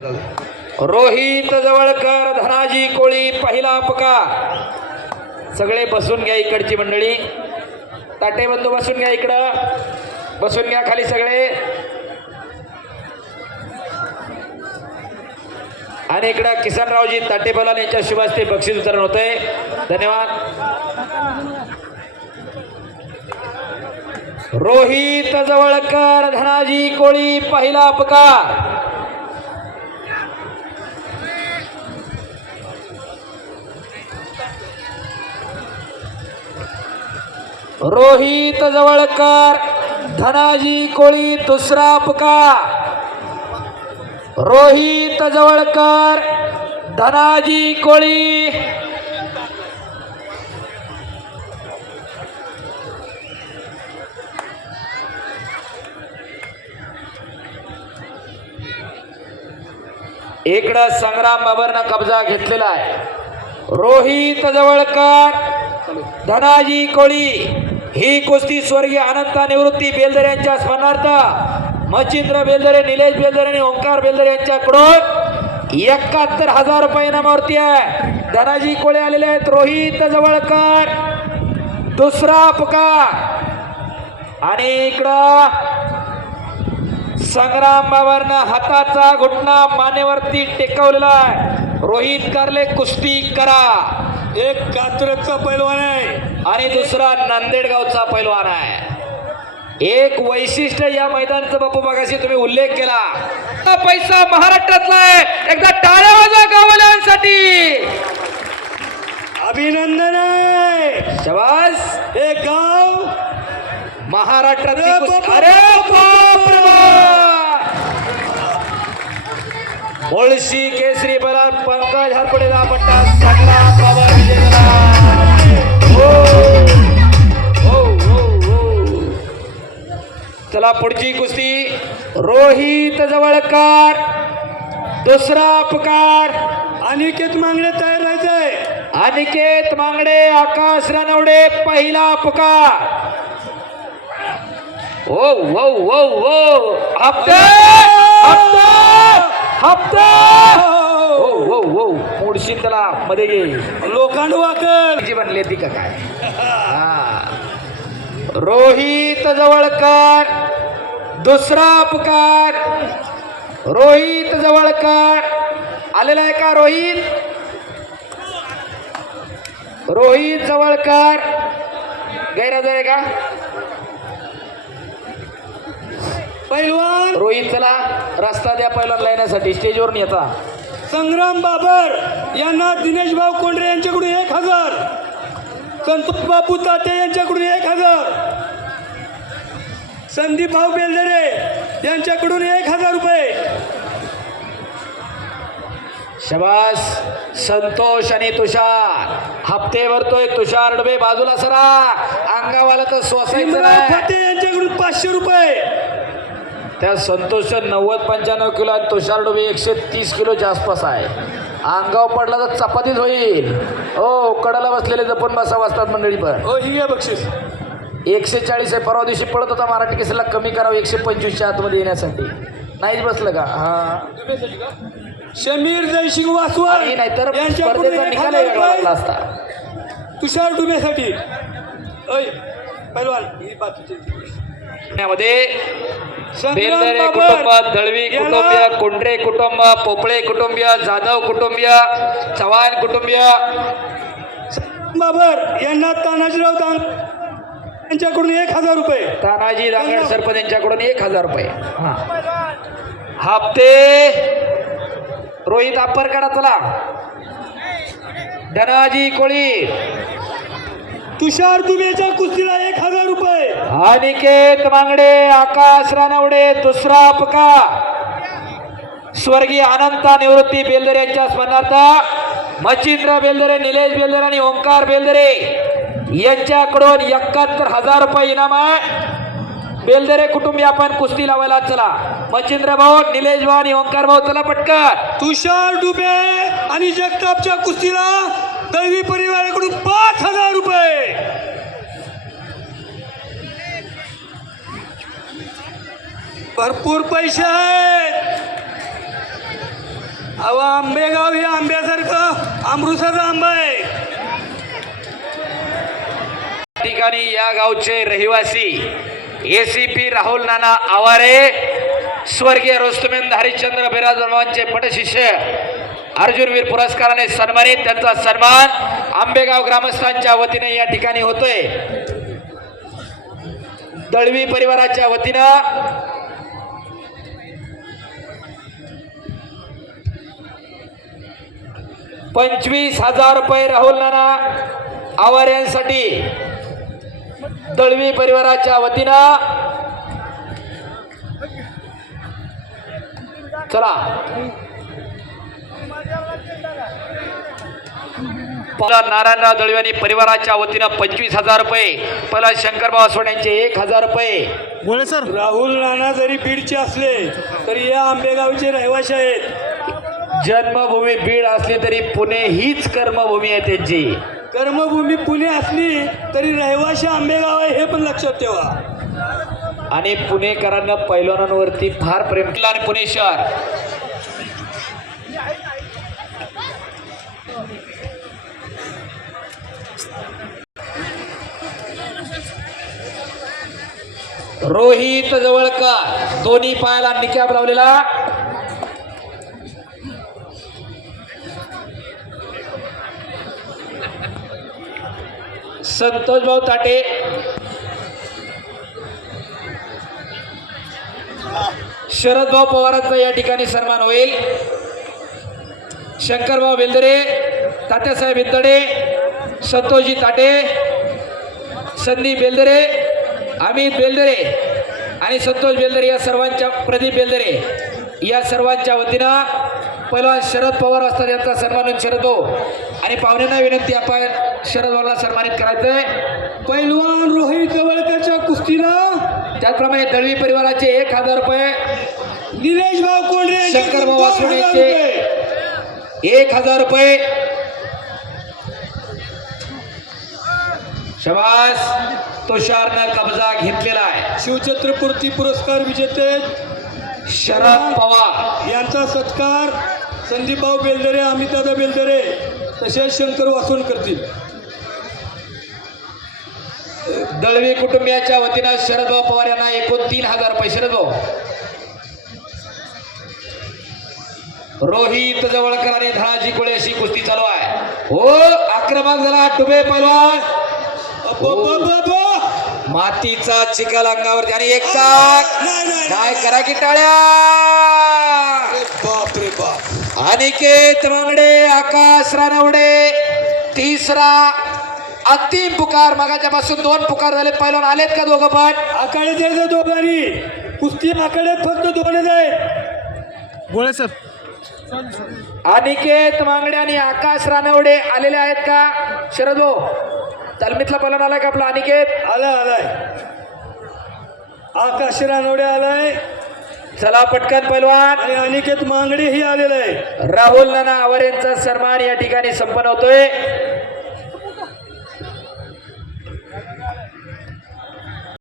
रोहित जवळकर, धनाजी कोळी पहिला पुकार। सगळे बसून घ्या, इकडची मंडळी ताटे बंधू बसून घ्या, इकडं बसून घ्या खाली सगळे। आणि इकडं किसनरावजी ताटेबलान यांच्या शुभ हस्ते बक्षीस वितरण होतंय। धन्यवाद। रोहित जवळकर, धनाजी कोळी पहिला पुकार। रोहित जवळकर, धनाजी कोळी दुसरा पुकार। रोहित जवळकर, धनाजी कोळी। इकडं संग्राम बाबरनं कब्जा घेतलेला आहे। रोहित जवळकर, धनाजी कोळी ही कुस्ती स्वर्गीय अनंता निवृत्ती बेलदरे यांच्या स्मरणार्थ मच्छिंद्र बेलदरे, निलेश बेलदरे आणि ओंकार बेलदरे यांच्याकडून 71,000 रुपये इनामावरती आहे। धनाजी कोळी आलेले आहेत। रोहित जवळकर दुसरा पुकार। आणि इकडं संग्राम बाबरनं हाताचा घुटणा मानेवरती टेकवलेला आहे। रोहित कारले कुस्ती करा। एक कात्रजचा पैलवान आहे आणि दुसरा नांदेड गावचा पैलवान आहे। एक वैशिष्ट्य या मैदानाचं बापू मगाशी तुम्ही उल्लेख केला, पैसा महाराष्ट्रातला आहे। एकदा टाळ्या वाजवा गाववाल्यांसाठी। अभिनंदन आहे। शाबास। हे गाव महाराष्ट्रातली कुस्ती। अरे बाप रे बाप। मुळशी केसरी बलाल पंकज हरपुडेला पट्टा चांगला पावर विजय झाला। चला पुढची कुस्ती। रोहित जवळकर दुसरा पुकार। अनिकेत मांगडे तयार राहायचंय। अनिकेत मांगडे, आकाश रानवडे पहिला पुकार। ओ ओ ओ ओ हप्ते हप्ते हप्ते। ओ ओ ओ मुळशी त्याला मध्ये घे। लोखंड वाकर जी बनली ती का काय? हा। रोहित जवळकर दुसरा पुकार। रोहित जवळकर आलेला आहे का? रोहित रोहित जवळकर गैरहजर आहे का? पैलवान रोहित चला रस्ता द्या पैलवान लाईनासाठी, स्टेजवर येता। संग्राम बाबर यांना दिनेश भाऊ कोंडरे यांच्याकडून 1,000, संतोष बापू ताटे यांच्याकडून 1,000, संदीप भाऊ बेलदरे यांच्याकडून 1,000 रुपये। शबास। संतोष आणि तुषार हप्ते भरतोय। तुषार डबे बाजूला सरा, अंगावाला तर सोसायचं इम्रान नाही। फाटे यांच्याकडून 500 रुपये। त्या संतोष 90-95 किलो आणि तुषार डोबे 130 किलोच्या आसपास आहे। अंगावर पडला तर चपातीच होईल। हो, कडाला बसलेले जपून बसा वाजतात मंडळी। पण हो, ही घ्या बक्षीस। 140 आहे। परवा दिवशी पडत होता मराठी केसरीला, कमी करावं 125च्या आतमध्ये येण्यासाठी। नाहीच बसलं का? हा। शमीर जयसिंग वासवार नाहीतर यांच्याकडून स्पर्धेचा निकाल वेगळा लागला असता। तुषार डुबेसाठी पैलवान ही बाकीची मध्ये संग्राम बेलदरे बाबर कुटुंब, दळवी कुटुंबीय, कोंढरे कुटुंब, पोपळे कुटुंबीय, जाधव कुटुंबीय, चव्हाण कुटुंबीय। बाबर यांना तानाजीराव दांग यांच्याकडून 1,000 रुपये। तानाजी दांगड सरपंच यांच्याकडून 1,000 रुपये। हप्ते रोहित अप्पर काढा चला। धनाजी कोळी तुषार दुबेच्या कुस्तीला 1,000 रुपये। अनिकेत मांगडे, आकाश रानवडे दुसरा पुकार। स्वर्गीय अनंता निवृत्ती बेलदरे यांच्या स्मरणार्थ मच्छिंद्र बेलदरे, निलेश बेलदरे आणि ओंकार बेलदरे यांच्याकडून 71,000 रुपये इनाम आहे। बेलदरे कुटुंबीय आपण कुस्ती लावायला चला। मच्छिंद्र भाऊ, निलेश भाऊ आणि ओंकार भाऊ चला पटकन। तुषार डुबे आणि जगतापच्या कुस्तीला दळवी परिवाराकडून 5,000 रुपये। भरपूर पैसे आहेत। अहो आंबेगाव हे आंब्यासारखं अमृतसरचा आंबा आहे. ठिकाणी या गावचे रहिवासी एसीपी राहुल नाना आवारे, स्वर्गीय रोस्तमेंद हरिश्चंद्र बिराजमानचे पटशिष्य अर्जुनवीर पुरस्काराने सन्मानित. त्यांचा सन्मान आंबेगाव ग्रामस्थांच्या वतीने या ठिकाणी होतोय. दळवी परिवाराच्या वतीनं 25,000 रुपये राहुल नाना आवार यांसाठी दळवी परिवाराच्या वतीनं. चला नारायणराव दळवी आणि परिवाराच्या वतीनं 25,000 रुपये. पहिला शंकरबाबा सोड यांचे 1,000 रुपये. बोले सर. राहुल नाना जरी बीडचे असले तरी या आंबेगावचे रहिवासी आहेत. जन्मभूमी बीड असली तरी पुणे हीच कर्मभूमी आहे त्यांची. कर्मभूमी पुणे असली तरी रहिवासी आंबेगाव आहे हे पण लक्षात ठेवा. आणि पुणेकरांना पैलवानांवरती फार प्रेम केलं. आणि पुणे शहर रोहित जवळकर दोन्ही पायाला निकॅप लावलेला. संतोष भाऊ ताटे, शरद भाऊ पवारांचा या ठिकाणी सन्मान होईल. शंकरभाऊ बेलदरे, तात्यासाहेब इंदडे, संतोषजी ताटे, संदीप बेलदरे, अमित बेलदरे आणि संतोष बेलदरे या सर्वांच्या, प्रदीप बेलदरे या सर्वांच्या वतीनं पहिलवान शरद पवार असतात यांचा सन्मान. शरद भाऊ आणि पाहुण्यांना विनंती, आपण शरद भाऊला सन्मानित करायचंय. पैलवान रोहित जवळकरच्या कुस्तीला त्याचप्रमाणे दळवी परिवाराचे 1,000 रुपये. निलेश भाऊ कोंडरे शंकर भाऊ वासुडे यांचे 1,000 रुपये. शबास, तुषारनं कब्जा घेतलेला आहे. शिवछत्रपूर्ती पुरस्कार विजेते शरद पवार यांचा सत्कार संदीपभाऊ बेलदरे, अमितदादा बेलदरे तसेच शंकर वासोन करतील. दळवी कुटुंबियाच्या वतीनं शरदभाऊ पवार यांना एकूण 3,000 रुपये. शरदभाऊ, रोहित जवळकर आणि धनाजी कोळे अशी कुस्ती चालू आहे. हो, आक्रमक झाला डुबे पैलवान. मातीचा चिखल अंगावरती आणि एक चाक. काय करा की टाळ्या. बाप रे बाप. अनिकेत मांगडे, आकाश रानवडे, तिसरा अंतिम पुकार. मगाच्या पासून 2 पुकार झाले. पैलवान आलेत का दोघं पण? आखाडे द्यायचं दोघांनी. कुस्ती आखाड्यात फक्त 2 आहेत. बोले सर. अनिकेत मांगडे आणि आकाश रानवडे आलेले आहेत का? शरद भाऊ, तालमीतला पैलवान आलाय का आपला अनिकेत? आलाय. आकाश रानवडे आलाय. चला पटकन पैलवान. आणि अनिकेत मांगडे ही आलेला आहे. राहुल नाना आवार यांचा सन्मान या ठिकाणी संपन्न होतोय.